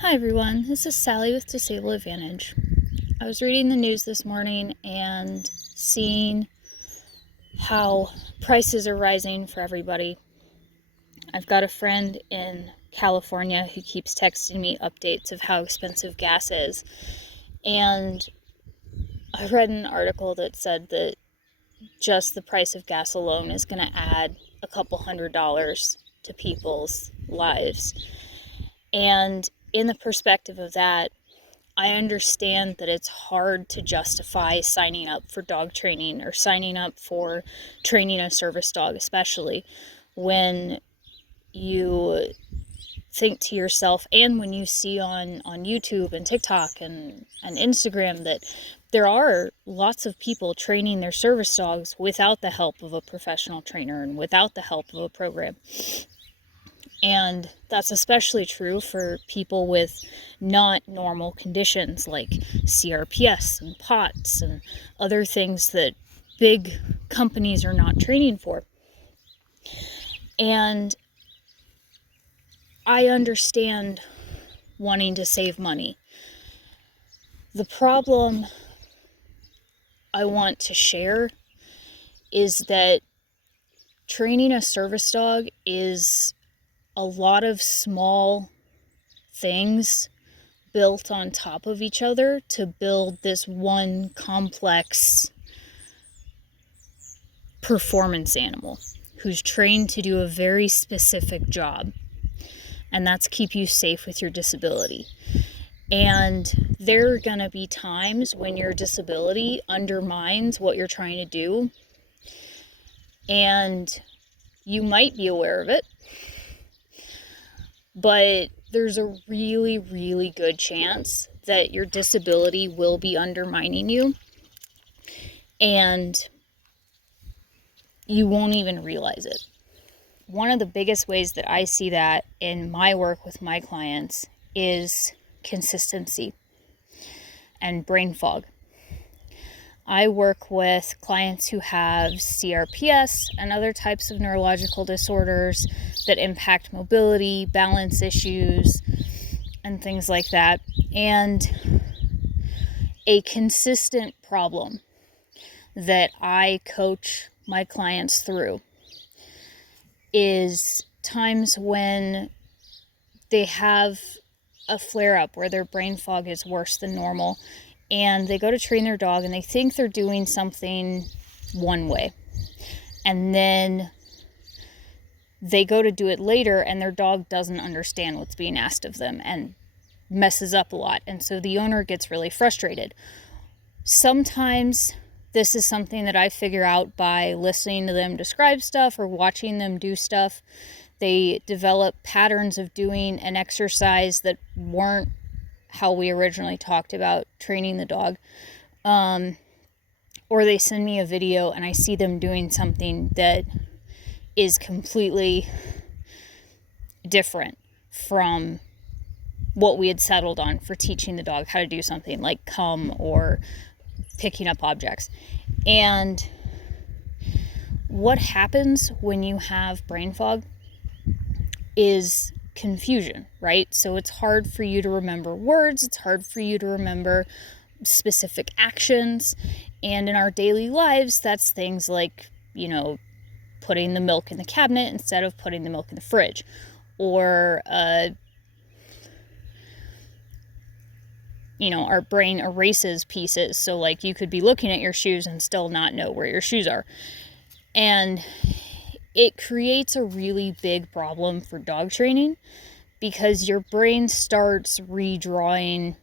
Hi everyone, this is Sally with Disable Advantage. I was reading the news this morning and seeing how prices are rising for everybody. I've got a friend in California who keeps texting me updates of how expensive gas is, and I read an article that said that just the price of gas alone is going to add a couple $100s to people's lives. And in the perspective of that, I understand that it's hard to justify signing up for dog training or signing up for training a service dog, especially when you think to yourself and when you see on YouTube and TikTok and Instagram that there are lots of people training their service dogs without the help of a professional trainer and without the help of a program. And that's especially true for people with not normal conditions like CRPS and POTS and other things that big companies are not training for. And I understand wanting to save money. The problem I want to share is that training a service dog is a lot of small things built on top of each other to build this one complex performance animal who's trained to do a very specific job, and that's keep you safe with your disability. And there are going to be times when your disability undermines what you're trying to do, and you might be aware of it, but there's a really, really good chance that your disability will be undermining you, and you won't even realize it. One of the biggest ways that I see that in my work with my clients is consistency and brain fog. I work with clients who have CRPS and other types of neurological disorders that impact mobility, balance issues, and things like that. And a consistent problem that I coach my clients through is times when they have a flare-up where their brain fog is worse than normal, and they go to train their dog and they think they're doing something one way, and then they go to do it later and their dog doesn't understand what's being asked of them and messes up a lot, and so the owner gets really frustrated. Sometimes this is something that I figure out by listening to them describe stuff or watching them do stuff. They develop patterns of doing an exercise that weren't how we originally talked about training the dog. Or they send me a video and I see them doing something that is completely different from what we had settled on for teaching the dog how to do something like come or picking up objects. And what happens when you have brain fog is confusion, right? So it's hard for you to remember words, it's hard for you to remember specific actions, and in our daily lives, that's things like, putting the milk in the cabinet instead of putting the milk in the fridge, or our brain erases pieces, so like you could be looking at your shoes and still not know where your shoes are. And it creates a really big problem for dog training because your brain starts redrawing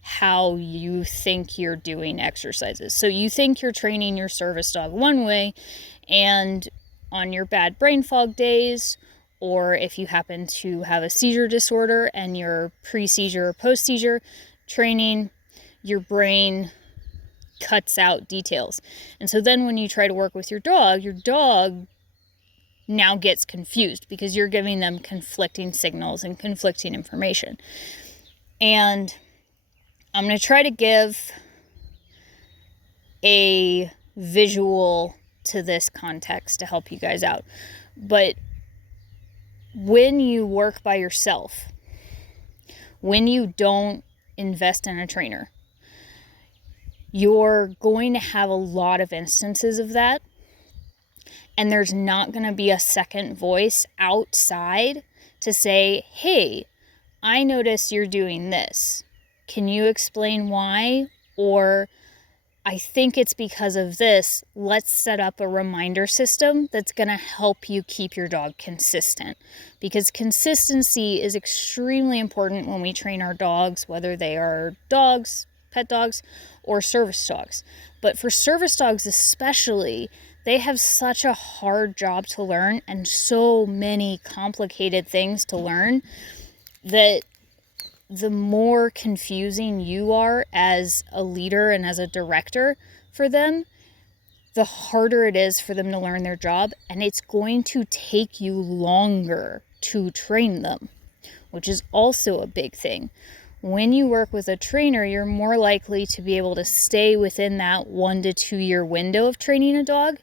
how you think you're doing exercises. So you think you're training your service dog one way, and on your bad brain fog days, or if you happen to have a seizure disorder and you're pre-seizure or post-seizure training, your brain cuts out details. And so then when you try to work with your dog now gets confused because you're giving them conflicting signals and conflicting information. And I'm going to try to give a visual to this context to help you guys out. But when you work by yourself, when you don't invest in a trainer. You're going to have a lot of instances of that, and there's not going to be a second voice outside to say, hey, I notice you're doing this. Can you explain why? Or I think it's because of this. Let's set up a reminder system that's going to help you keep your dog consistent, because consistency is extremely important when we train our dogs, whether they are dogs, pet dogs, or service dogs. But for service dogs especially, they have such a hard job to learn and so many complicated things to learn that the more confusing you are as a leader and as a director for them, the harder it is for them to learn their job, and it's going to take you longer to train them, which is also a big thing. When you work with a trainer, you're more likely to be able to stay within that 1 to 2 year window of training a dog.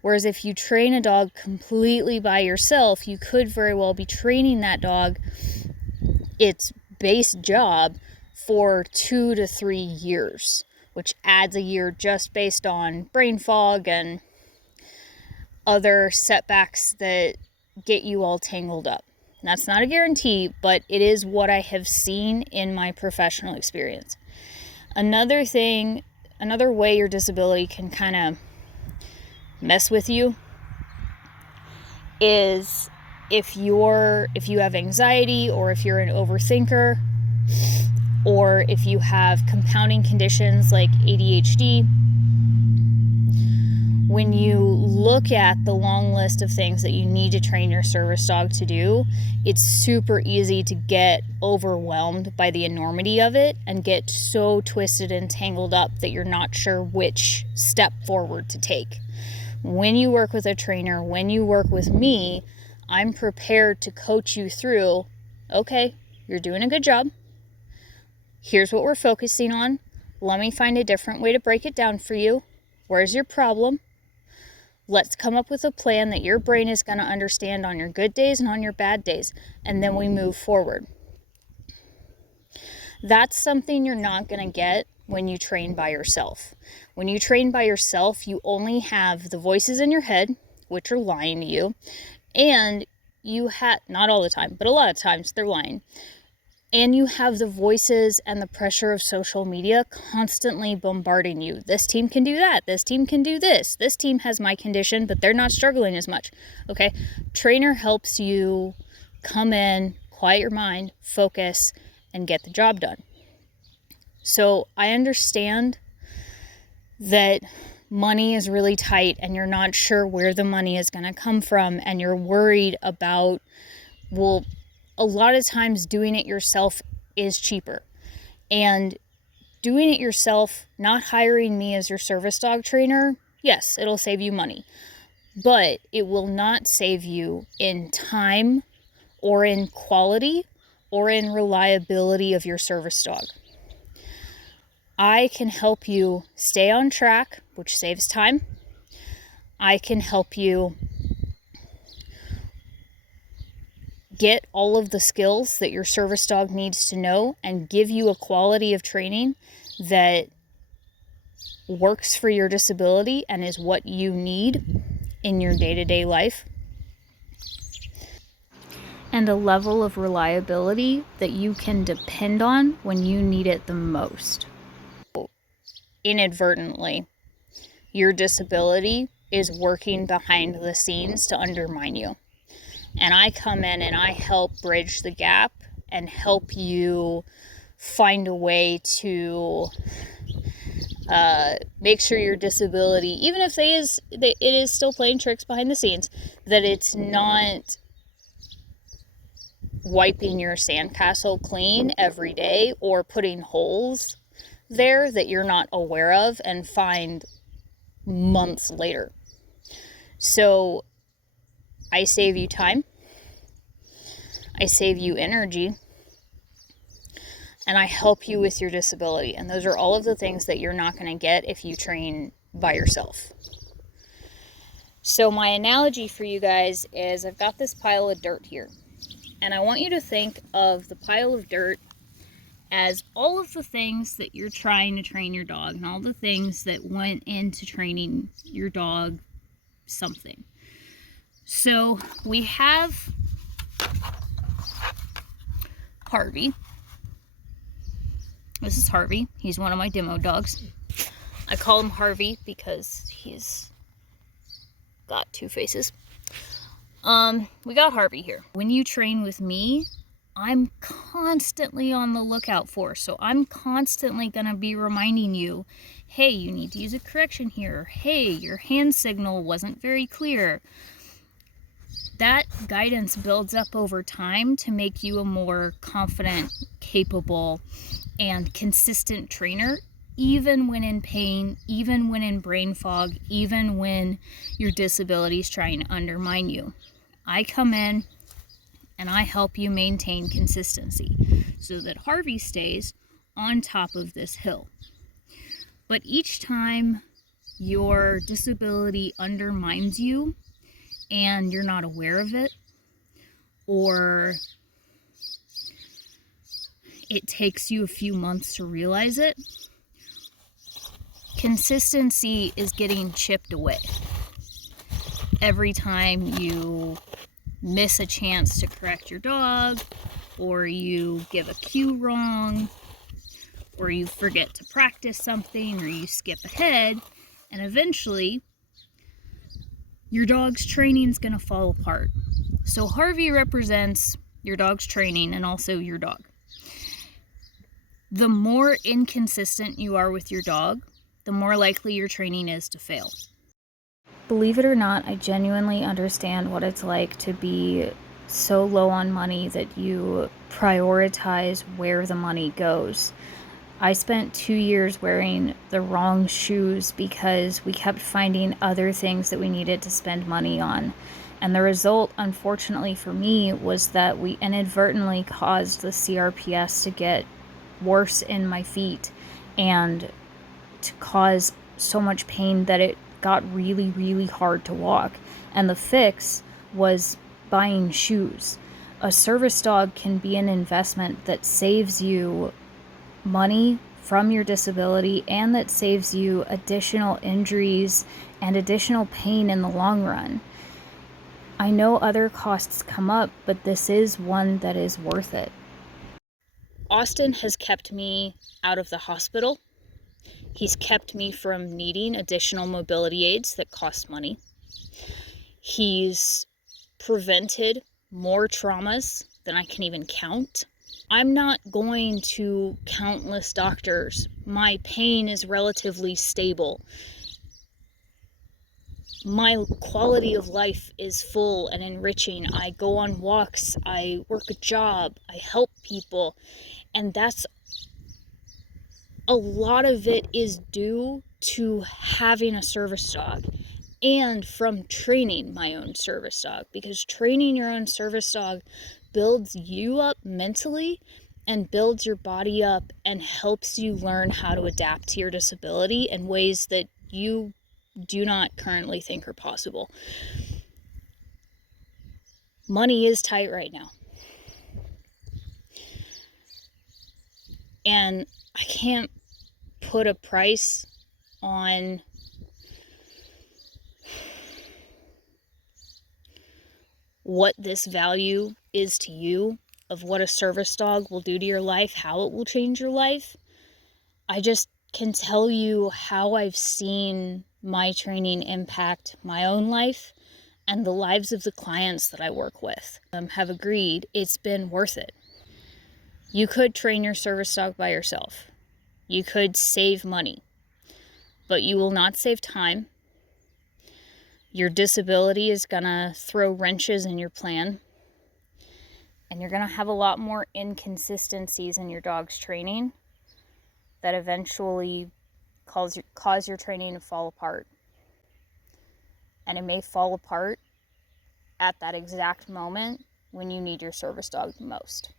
Whereas if you train a dog completely by yourself, you could very well be training that dog its base job for 2 to 3 years, which adds a year just based on brain fog and other setbacks that get you all tangled up. That's not a guarantee, but it is what I have seen in my professional experience. Another way your disability can kind of mess with you is if you have anxiety, or if you're an overthinker, or if you have compounding conditions like ADHD. When you look at the long list of things that you need to train your service dog to do, it's super easy to get overwhelmed by the enormity of it and get so twisted and tangled up that you're not sure which step forward to take. When you work with a trainer, when you work with me, I'm prepared to coach you through, okay, you're doing a good job. Here's what we're focusing on. Let me find a different way to break it down for you. Where's your problem? Let's come up with a plan that your brain is going to understand on your good days and on your bad days, and then we move forward. That's something you're not going to get when you train by yourself. When you train by yourself, you only have the voices in your head, which are lying to you, and you have, not all the time, but a lot of times they're lying. And you have the voices and the pressure of social media constantly bombarding you. This team can do that. This team can do this. This team has my condition, but they're not struggling as much. Okay? Trainer helps you come in, quiet your mind, focus, and get the job done. So I understand that money is really tight and you're not sure where the money is going to come from, and you're worried about, well, a lot of times doing it yourself is cheaper. And doing it yourself, not hiring me as your service dog trainer, yes, it'll save you money. But it will not save you in time, or in quality, or in reliability of your service dog. I can help you stay on track, which saves time. I can help you get all of the skills that your service dog needs to know and give you a quality of training that works for your disability and is what you need in your day-to-day life, and a level of reliability that you can depend on when you need it the most. Inadvertently, your disability is working behind the scenes to undermine you. And I come in and I help bridge the gap and help you find a way to make sure your disability, even if it is still playing tricks behind the scenes, that it's not wiping your sandcastle clean every day or putting holes there that you're not aware of and find months later. So I save you time, I save you energy, and I help you with your disability. And those are all of the things that you're not going to get if you train by yourself. So my analogy for you guys is, I've got this pile of dirt here, and I want you to think of the pile of dirt as all of the things that you're trying to train your dog and all the things that went into training your dog something. So we have Harvey. This is Harvey. He's one of my demo dogs. I call him Harvey because he's got two faces. We got Harvey here. When you train with me, I'm constantly on the lookout for. So I'm constantly going to be reminding you, hey, you need to use a correction here. Hey, your hand signal wasn't very clear. That guidance builds up over time to make you a more confident, capable, and consistent trainer, even when in pain, even when in brain fog, even when your disability is trying to undermine you. I come in and I help you maintain consistency so that Harvey stays on top of this hill. But each time your disability undermines you and you're not aware of it, or it takes you a few months to realize it, consistency is getting chipped away. Every time you miss a chance to correct your dog, or you give a cue wrong, or you forget to practice something, or you skip ahead, and eventually your dog's training is going to fall apart. So Harvey represents your dog's training and also your dog. The more inconsistent you are with your dog, the more likely your training is to fail. Believe it or not, I genuinely understand what it's like to be so low on money that you prioritize where the money goes. I spent 2 years wearing the wrong shoes because we kept finding other things that we needed to spend money on. And the result, unfortunately for me, was that we inadvertently caused the CRPS to get worse in my feet and to cause so much pain that it got really, really hard to walk. And the fix was buying shoes. A service dog can be an investment that saves you money from your disability and that saves you additional injuries and additional pain in the long run. I know other costs come up, but this is one that is worth it. Austin has kept me out of the hospital. He's kept me from needing additional mobility aids that cost money. He's prevented more traumas than I can even count. I'm not going to countless doctors. My pain is relatively stable. My quality of life is full and enriching. I go on walks, I work a job, I help people, and that's a lot of it is due to having a service dog and from training my own service dog, because training your own service dog builds you up mentally and builds your body up and helps you learn how to adapt to your disability in ways that you do not currently think are possible. Money is tight right now. And I can't put a price on what this value is to you, of what a service dog will do to your life, how it will change your life. I just can tell you how I've seen my training impact my own life and the lives of the clients that I work with have agreed it's been worth it. You could train your service dog by yourself. You could save money, but you will not save time. Your disability is gonna throw wrenches in your plan, and you're gonna have a lot more inconsistencies in your dog's training that eventually cause your training to fall apart. And it may fall apart at that exact moment when you need your service dog the most.